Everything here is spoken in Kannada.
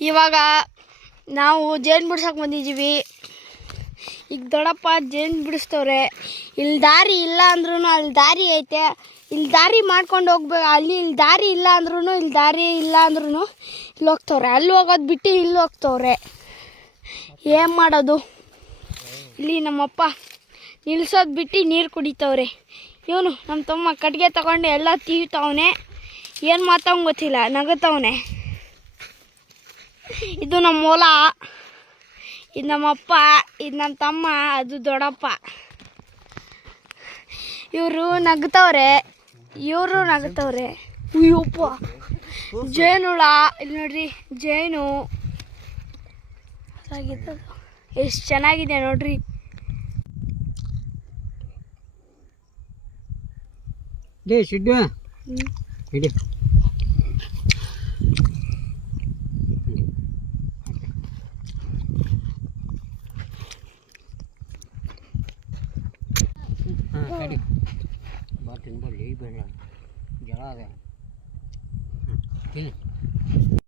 ಇವಾಗ ನಾವು ಜೇನು ಬಿಡ್ಸಕ್ಕೆ ಬಂದಿದ್ದೀವಿ. ಈಗ ದೊಡ್ಡಪ್ಪ ಜೇನು ಬಿಡಿಸ್ತವ್ರೆ. ಇಲ್ಲಿ ದಾರಿ ಇಲ್ಲ ಅಂದ್ರೂ ಅಲ್ಲಿ ದಾರಿ ಐತೆ. ಇಲ್ಲಿ ದಾರಿ ಮಾಡ್ಕೊಂಡು ಹೋಗ್ಬೇಕು. ಇಲ್ಲಿ ದಾರಿ ಇಲ್ಲ ಅಂದ್ರೂ ಇಲ್ಲಿ ದಾರಿ ಇಲ್ಲ ಅಂದ್ರೂ ಇಲ್ಲಿ ಹೋಗ್ತವ್ರೆ. ಅಲ್ಲಿ ಹೋಗೋದು ಬಿಟ್ಟು ಇಲ್ಲಿ ಹೋಗ್ತವ್ರೆ. ಏನು ಮಾಡೋದು? ಇಲ್ಲಿ ನಮ್ಮಪ್ಪ ನಿಲ್ಸೋದು ಬಿಟ್ಟು ನೀರು ಕುಡಿತವ್ರೆ. ಇವನು ನಮ್ಮ ತಮ್ಮ ಕಟ್ಟಿಗೆ ತಗೊಂಡು ಎಲ್ಲ ತೀವ್ತವನೆ. ಏನು ಮಾತಾವಂಗೆ ಗೊತ್ತಿಲ್ಲ, ನಗುತ್ತವನೆ. ಇದು ನಮ್ಮ ಹೊಲ, ಇದು ನಮ್ಮಪ್ಪ, ಇದು ನಮ್ಮ ತಮ್ಮ, ಅದು ದೊಡ್ಡಪ್ಪ. ಇವರು ನಗ್ತವ್ರೆ, ಇವರು ನಗ್ತವ್ರೆ. ಅಯ್ಯಪ್ಪ ಜೇನುಳ ಇಲ್ಲಿ ನೋಡ್ರಿ, ಜೇನು ಎಷ್ಟು ಚೆನ್ನಾಗಿದೆ ನೋಡ್ರಿ. ಸಿಡ್ಡು ಹಿಡಿ. ಕಡಿ ಬಾ ತಿನ್ಬಲ್ಲಿ ಬೇಡ ಜಳ ಅದ ತಿನ್ನು.